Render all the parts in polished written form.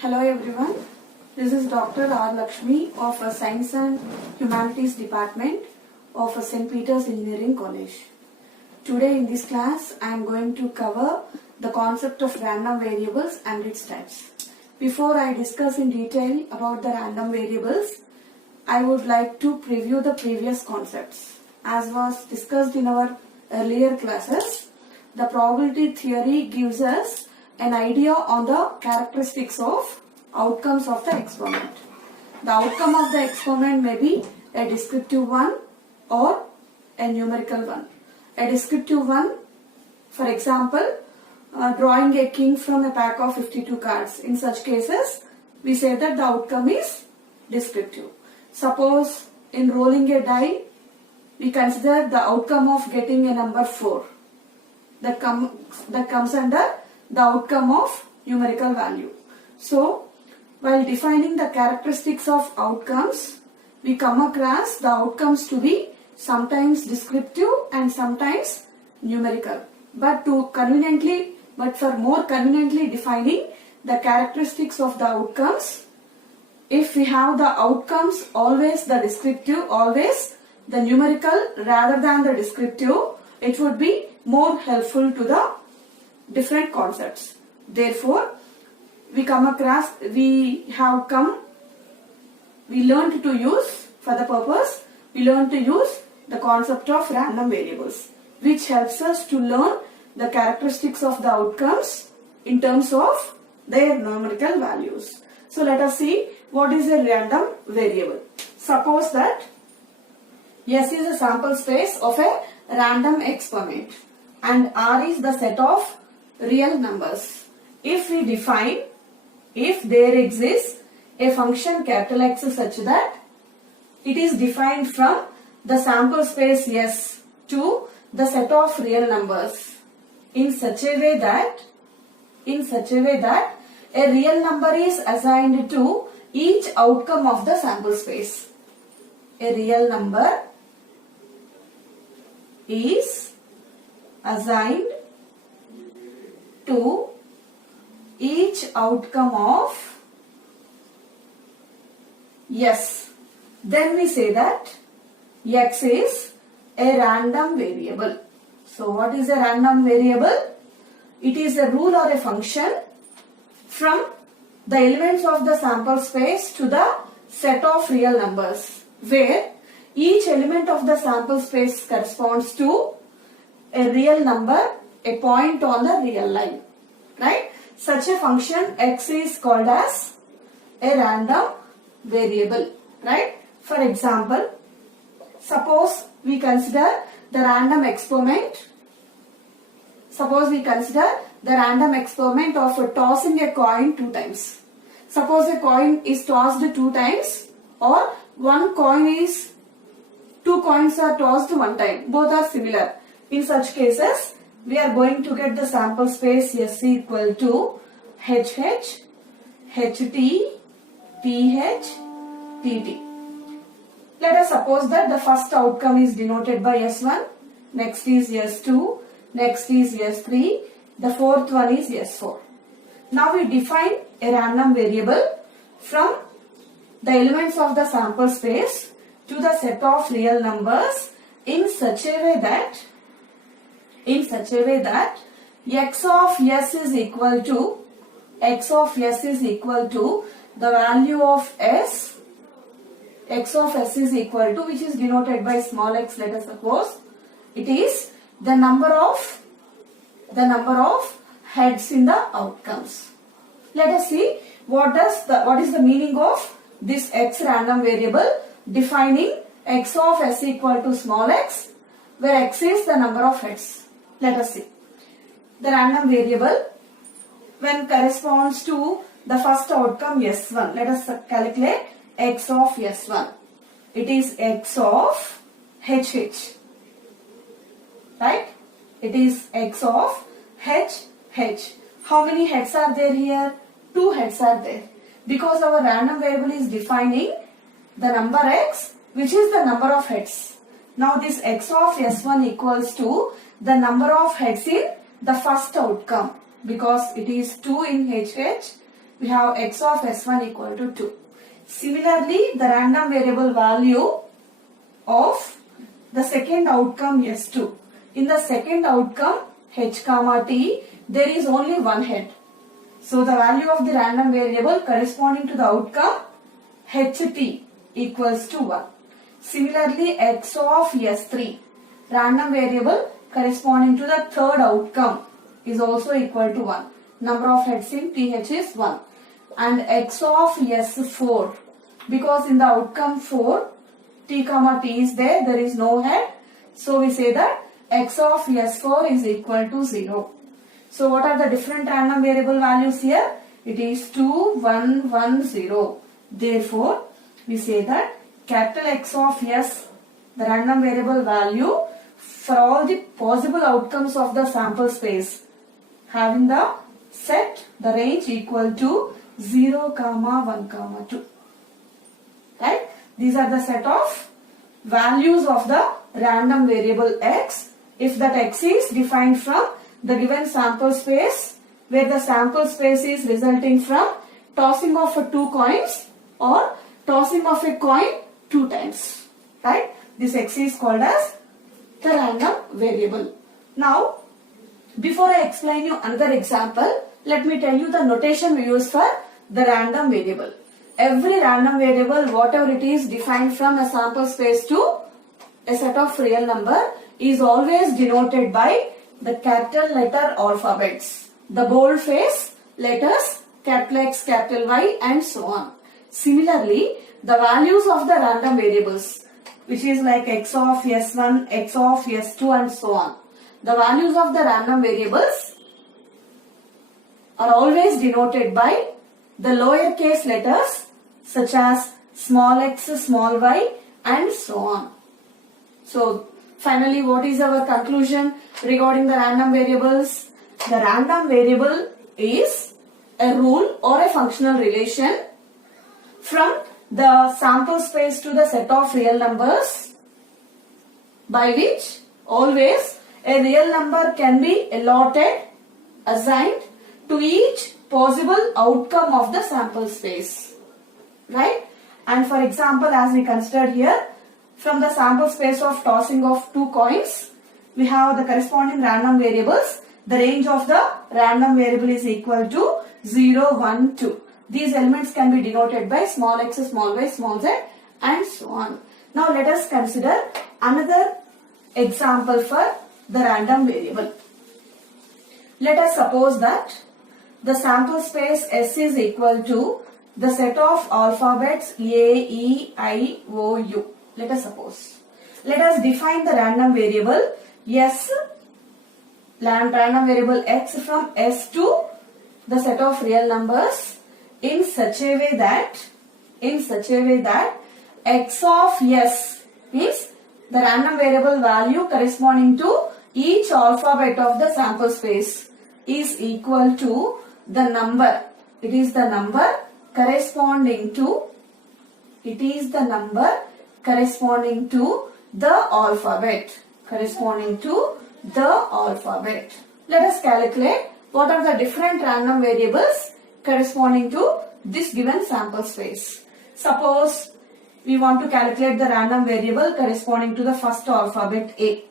Hello everyone, this is Dr. R. Lakshmi of Science and Humanities Department of St. Peter's Engineering College. Today in this class I am going to cover the concept of random variables and its types. Before I discuss in detail about the random variables, I would like to preview the previous concepts. As was discussed in our earlier classes, the probability theory gives us an idea on the characteristics of outcomes of the experiment. The outcome of the experiment may be a descriptive one or a numerical one. A descriptive one, for example, drawing a king from a pack of 52 cards. In such cases, we say that the outcome is descriptive. Suppose in rolling a die, we consider the outcome of getting a number 4. That comes under the outcome of numerical value. So, while defining the characteristics of outcomes, we come across the outcomes to be sometimes descriptive and sometimes numerical. But for more conveniently defining the characteristics of the outcomes, if we have the outcomes always the descriptive, always the numerical rather than the descriptive, it would be more helpful to the different concepts. Therefore, we learned to use the concept of random variables, which helps us to learn the characteristics of the outcomes in terms of their numerical values. So let us see what is a random variable. Suppose that S is a sample space of a random experiment and R is the set of real numbers. If there exists a function capital X such that it is defined from the sample space S to the set of real numbers in such a way that a real number is assigned to each outcome of the sample space. A real number is assigned to each outcome of S. Then we say that X is a random variable. So what is a random variable? It is a rule or a function from the elements of the sample space to the set of real numbers, where each element of the sample space corresponds to a real number, a point on the real line, right? Such a function X is called as a random variable, right? For example, suppose we consider the random experiment. Suppose we consider the random experiment of tossing a coin 2 times. Suppose a coin is tossed 2 times or 2 coins are tossed 1 time. Both are similar. In such cases, we are going to get the sample space S equal to HH, HT, TH, TT. Let us suppose that the first outcome is denoted by S1, next is S2, next is S3, the fourth one is S4. Now we define a random variable from the elements of the sample space to the set of real numbers in such a way that X of S is equal to the value of S. X of S is equal to, which is denoted by small x, let us suppose it is the number of heads in the outcomes. Let us see what is the meaning of this X random variable defining X of S equal to small x, where X is the number of heads. Let us see. The random variable when corresponds to the first outcome S1. Let us calculate X of S1. It is X of HH. Right? It is X of HH. How many heads are there here? 2 heads are there. Because our random variable is defining the number X, which is the number of heads. Now this X of S1 equals to the number of heads in the first outcome, because it is 2 in HH we have x of s1 equal to 2. Similarly, the random variable value of the second outcome s2. In the second outcome h comma t, there is only one head. So the value of the random variable corresponding to the outcome ht equals to 1. Similarly, x of s3, random variable corresponding to the third outcome, is also equal to 1. Number of heads in th is 1. And x of s4, because in the outcome 4, t comma t is there is no head. So we say that x of s4 is equal to 0. So what are the different random variable values here? It is 2, 1, 1, 0. Therefore, we say that capital X of s, the random variable value for all the possible outcomes of the sample space, having the set, the range equal to 0, 1, 2. Right? These are the set of values of the random variable x if that x is defined from the given sample space, where the sample space is resulting from tossing of 2 coins or tossing of a coin 2 times. Right? This x is called as the random variable. Now, before I explain you another example, let me tell you the notation we use for the random variable. Every random variable, whatever it is defined from a sample space to a set of real number, is always denoted by the capital letter alphabets, the boldface letters capital X, capital Y, and so on. Similarly, the values of the random variables, which is like x of s1, x of s2, and so on. The values of the random variables are always denoted by the lowercase letters such as small x, small y, and so on. So, finally, what is our conclusion regarding the random variables? The random variable is a rule or a functional relation from the sample space to the set of real numbers, by which always a real number can be allotted, assigned to each possible outcome of the sample space. Right? And for example, as we considered here, from the sample space of tossing of 2 coins, we have the corresponding random variables. The range of the random variable is equal to 0, 1, 2. These elements can be denoted by small x, small y, small z, and so on. Now let us consider another example for the random variable. Let us suppose that the sample space S is equal to the set of alphabets A, E, I, O, U. Let us suppose. Let us define the random variable S, random variable x from S to the set of real numbers in such a way that x of s means the random variable value corresponding to each alphabet of the sample space is equal to the number. It is the number corresponding to the alphabet. Let us calculate what are the different random variables corresponding to this given sample space. Suppose we want to calculate the random variable corresponding to the first alphabet A.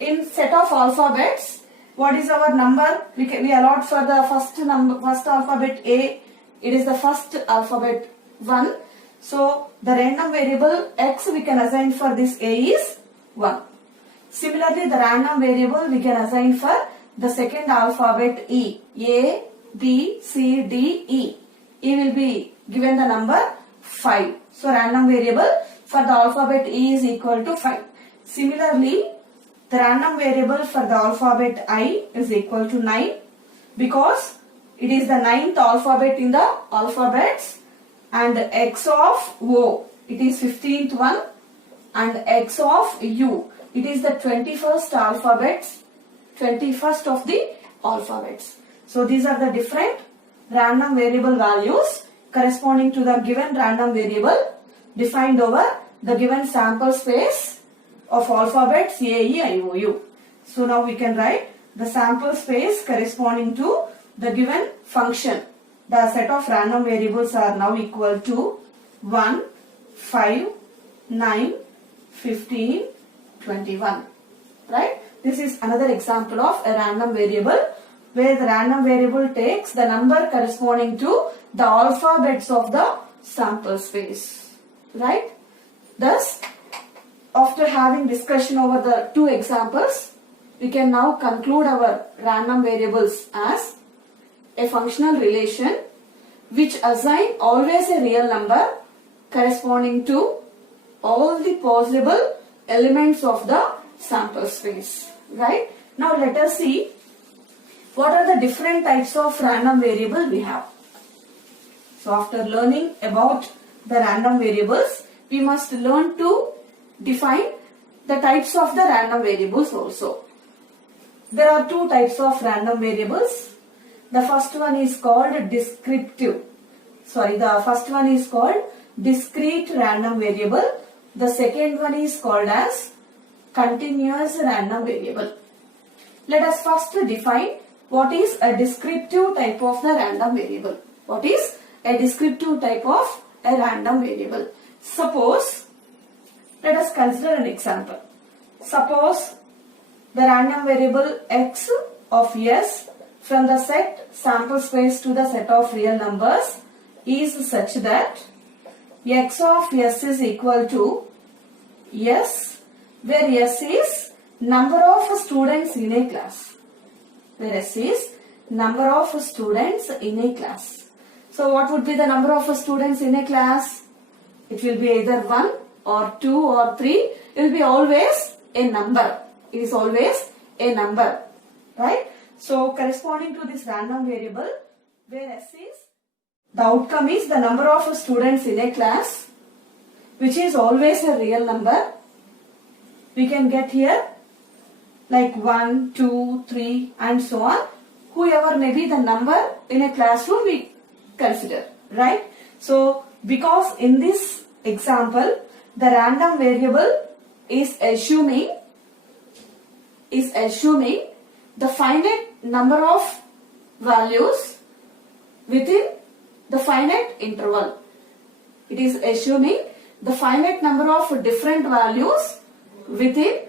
In set of alphabets, what is our number? We allot for the first alphabet A. It is the first alphabet 1. So the random variable x we can assign for this A is 1. Similarly, the random variable we can assign for the second alphabet E. A, B, C, D, E. E will be given the number 5. So random variable for the alphabet E is equal to 5. Similarly, the random variable for the alphabet I is equal to 9 because it is the 9th alphabet in the alphabets, and x of O, it is 15th one, and x of U, it is the 21st of the alphabets. So these are the different random variable values corresponding to the given random variable defined over the given sample space of alphabets A, E, I, O, U. So now we can write the sample space corresponding to the given function the set of random variables are now equal to 1, 5, 9, 15, 21. Right? This is another example of a random variable where the random variable takes the number corresponding to the alphabets of the sample space. Right? Thus, after having discussion over the two examples, we can now conclude our random variables as a functional relation which assign always a real number corresponding to all the possible elements of the sample space. Right? Now let us see what are the different types of random variable we have. So after learning about the random variables, we must learn to define the types of the random variables also. There are two types of random variables. The first one is called discrete random variable. The second one is called as continuous random variable. Let us first define what is a descriptive type of the random variable. What is a descriptive type of a random variable? Suppose, let us consider an example. Suppose the random variable x of s from the set sample space to the set of real numbers is such that x of s is equal to s, where s is number of students in a class. Where s is number of students in a class. So what would be the number of students in a class? It will be either 1 or 2 or 3. It will be always a number. It is always a number. Right? So corresponding to this random variable, where s is, the outcome is the number of students in a class, which is always a real number. We can get here like 1, 2, 3 and so on. Whoever may be the number in a classroom we consider. Right? So because in this example, the random variable is assuming the finite number of values within the finite interval. It is assuming the finite number of different values within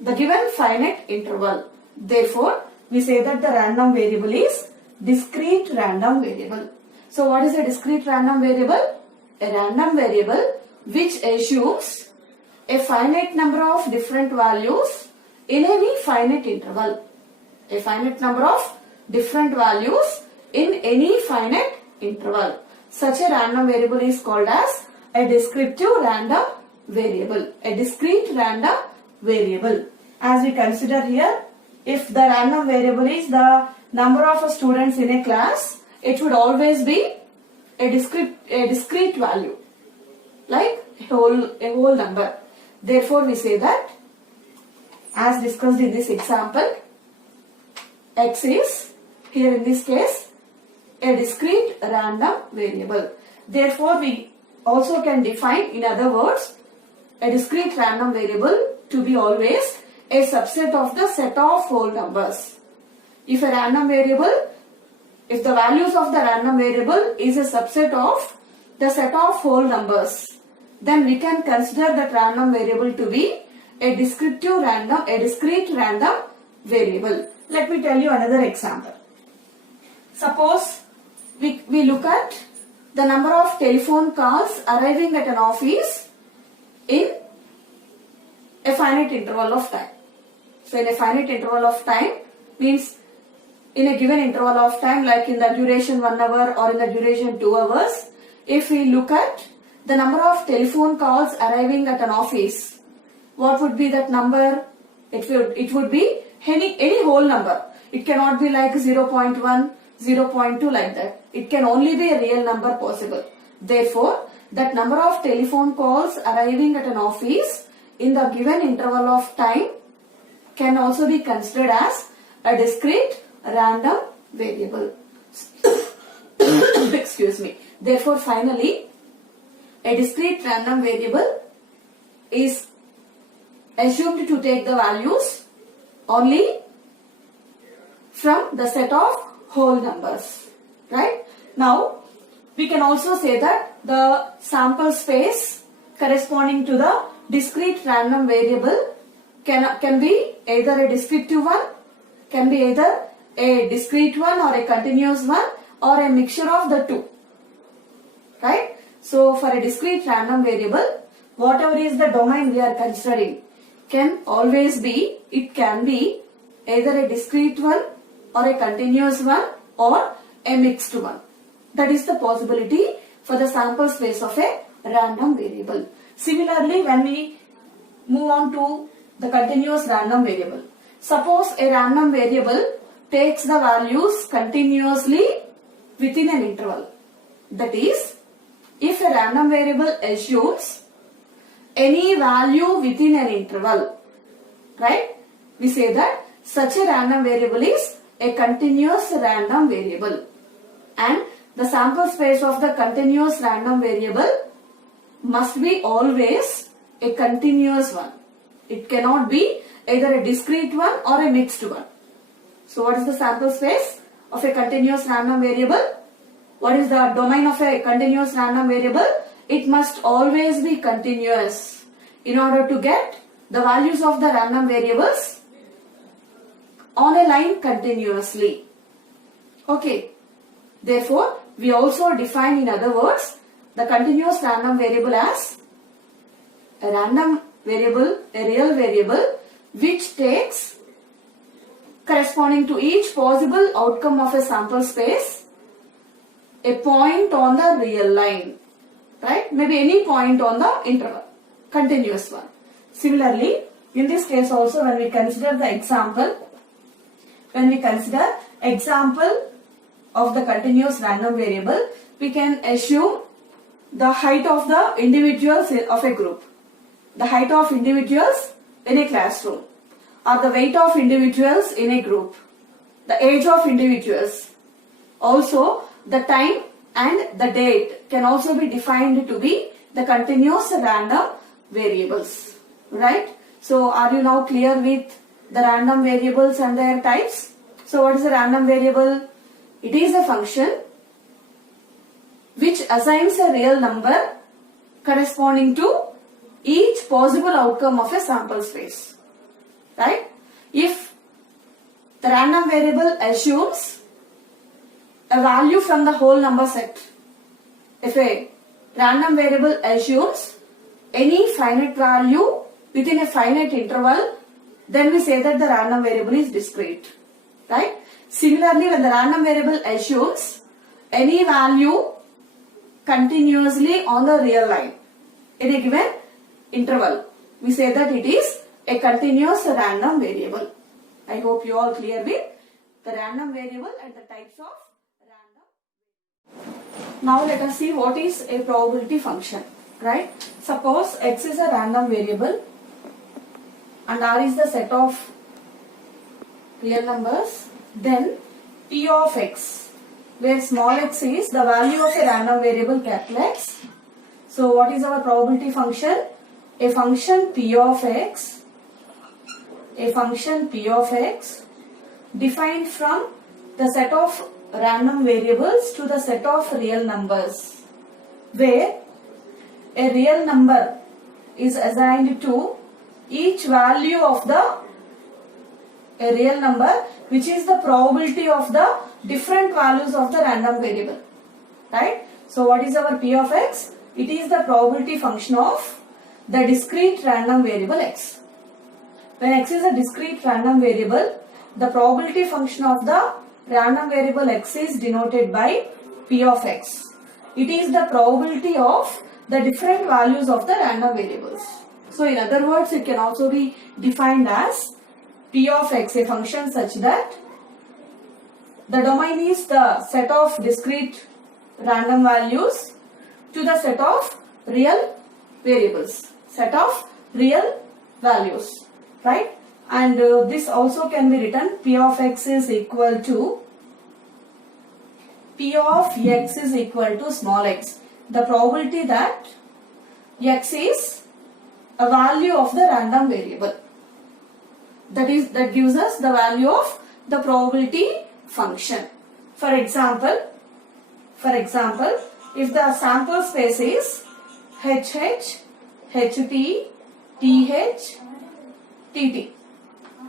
the given finite interval. Therefore, we say that the random variable is discrete random variable. So what is a discrete random variable? A random variable which assumes a finite number of different values in any finite interval. A finite number of different values in any finite interval. Such a random variable is called as a descriptive random variable. A discrete random variable. As we consider here, if the random variable is the number of students in a class, it would always be a discrete value, like a whole number. Therefore, we say that, as discussed in this example, x is, here in this case, a discrete random variable. Therefore, we also can define, in other words, a discrete random variable to be always a subset of the set of whole numbers. If the values of the random variable is a subset of the set of whole numbers, then we can consider that random variable to be a discrete random variable. Let me tell you another example. Suppose we look at the number of telephone calls arriving at an office in a finite interval of time. So in a finite interval of time means in a given interval of time, like in the duration 1 hour or in the duration 2 hours, if we look at the number of telephone calls arriving at an office, what would be that number? It would be any whole number. It cannot be like 0.1, 0.2 like that. It can only be a real number possible. Therefore, that number of telephone calls arriving at an office in the given interval of time can also be considered as a discrete random variable. Excuse me. Therefore, finally, a discrete random variable is assumed to take the values only from the set of whole numbers. Right? Now, we can also say that the sample space corresponding to the discrete random variable can be either a descriptive one, can be either a discrete one or a continuous one, or a mixture of the two. Right? So, for a discrete random variable, whatever is the domain we are considering can always be, it can be either a discrete one or a continuous one or a mixed one. That is the possibility for the sample space of a random variable. Similarly, when we move on to the continuous random variable, suppose a random variable takes the values continuously within an interval. That is, if a random variable assumes any value within an interval, right? We say that such a random variable is a continuous random variable, and the sample space of the continuous random variable must be always a continuous one. It cannot be either a discrete one or a mixed one. So what is the sample space of a continuous random variable? What is the domain of a continuous random variable? It must always be continuous in order to get the values of the random variables on a line continuously. Okay. Therefore, we also define, in other words, the continuous random variable as a random variable, a real variable, which takes corresponding to each possible outcome of a sample space a point on the real line, right? Maybe any point on the interval, continuous one. Similarly, in this case also, when we consider the example, of the continuous random variable, we can assume the height of the individuals of a group, the height of individuals in a classroom, or the weight of individuals in a group, the age of individuals. Also, the time and the date can also be defined to be the continuous random variables, right? So, are you now clear with the random variables and their types? So, what is a random variable? It is a function which assigns a real number corresponding to each possible outcome of a sample space, right? If the random variable assumes a value from the whole number set, if a random variable assumes any finite value within a finite interval, then we say that the random variable is discrete, right? Similarly, when the random variable assumes any value continuously on the real line in a given interval, we say that it is a continuous random variable. I hope you all clear with the random variable and the types of random. Now let us see what is a probability function, right? Suppose x is a random variable and R is the set of real numbers. Then P of x, where small x is the value of a random variable capital X. So what is our probability function? A function P of x, defined from the set of random variables to the set of real numbers, where a real number is assigned to each value of a real number, which is the probability of the different values of the random variable, right? So what is our P of x? It is the probability function of the discrete random variable x. When x is a discrete random variable, the probability function of the random variable x is denoted by P of x. It is the probability of the different values of the random variables. So in other words, it can also be defined as P of x, a function such that the domain is the set of discrete random values to the set of real variables, set of real values, right? And this also can be written P of x is equal to P of x is equal to small x. The probability that x is a value of the random variable. That gives us the value of the probability function. For example, For example, if the sample space is HH, HT, TH, TT,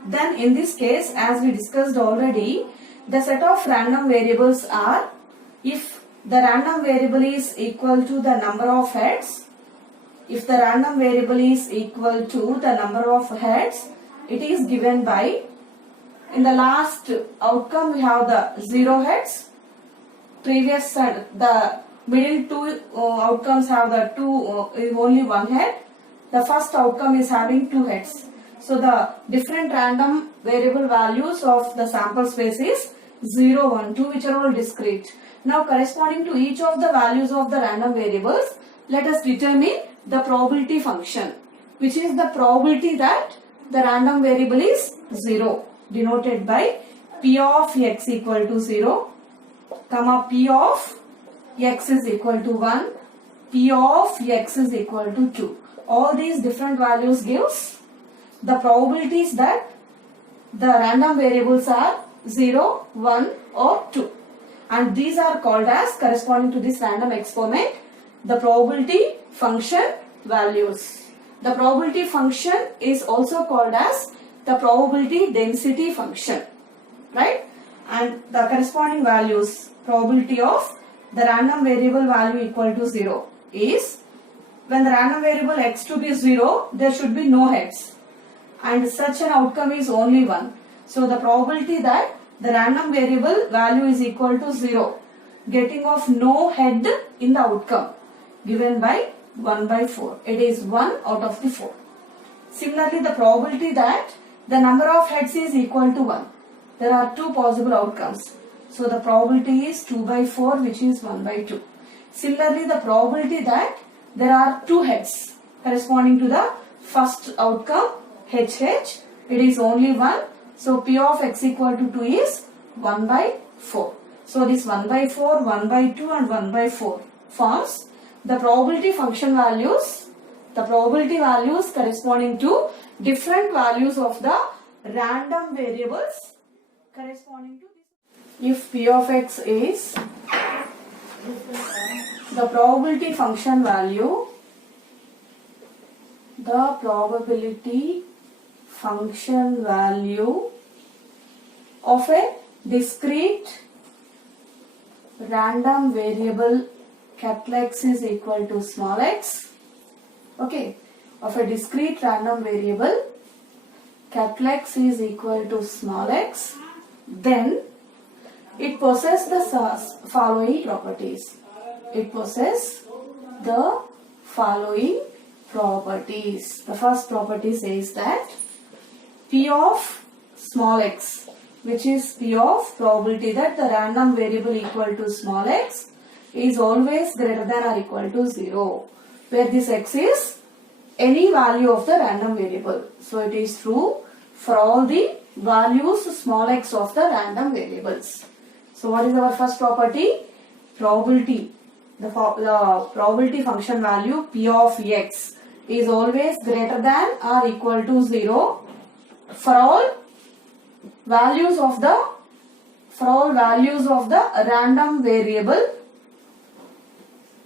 then in this case, as we discussed already, the set of random variables are, if the random variable is equal to the number of heads, if the random variable is equal to the number of heads, it is given by, in the last outcome we have the 0 heads, previous the middle two outcomes have the only 1 head, the first outcome is having 2 heads. So the different random variable values of the sample space is 0, 1, 2, which are all discrete. Now corresponding to each of the values of the random variables, let us determine the probability function, which is the probability that the random variable is 0, denoted by P of x equal to 0, comma P of x is equal to 1, P of x is equal to 2. All these different values gives the probabilities that the random variables are 0, 1 or 2. And these are called as, corresponding to this random exponent, the probability function values. The probability function is also called as the probability density function, right? And the corresponding values, probability of the random variable value equal to 0 is, when the random variable x to be 0, there should be no heads, and such an outcome is only 1. So the probability that the random variable value is equal to 0, getting of no head in the outcome, given by 1 by 4. It is 1 out of the 4. Similarly, the probability that the number of heads is equal to 1. There are 2 possible outcomes. So the probability is 2 by 4, which is 1 by 2. Similarly, the probability that there are 2 heads corresponding to the first outcome, HH, it is only 1. So P of x equal to 2 is 1 by 4. So this 1 by 4, 1 by 2 and 1 by 4 forms the probability function values, the probability values corresponding to different values of the random variables corresponding to this. If P of x is the probability function value, the probability function value of a discrete random variable capital X is equal to small x, okay, of a discrete random variable capital X is equal to small x, then it possesses the following properties. It possesses the following properties. The first property says that P of small x, which is P of probability that the random variable equal to small x is always greater than or equal to 0, where this x is any value of the random variable. So it is true for all the values small x of the random variables. So what is our first property? Probability. The probability function value P of x is always greater than or equal to 0 for all values of the random variable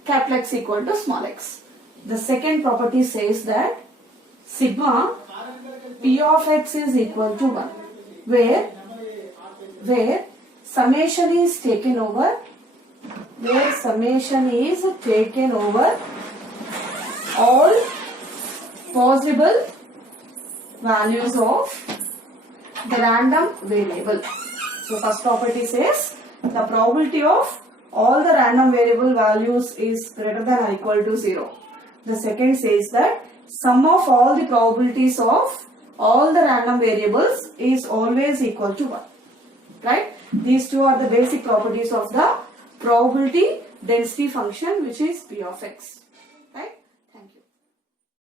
capital X equal to small x. The second property says that sigma P of x is equal to 1, where summation is taken over, all possible values of the random variable. So first property says the probability of all the random variable values is greater than or equal to 0. The second says that sum of all the probabilities of all the random variables is always equal to 1. Right? These two are the basic properties of the probability density function, which is P of x.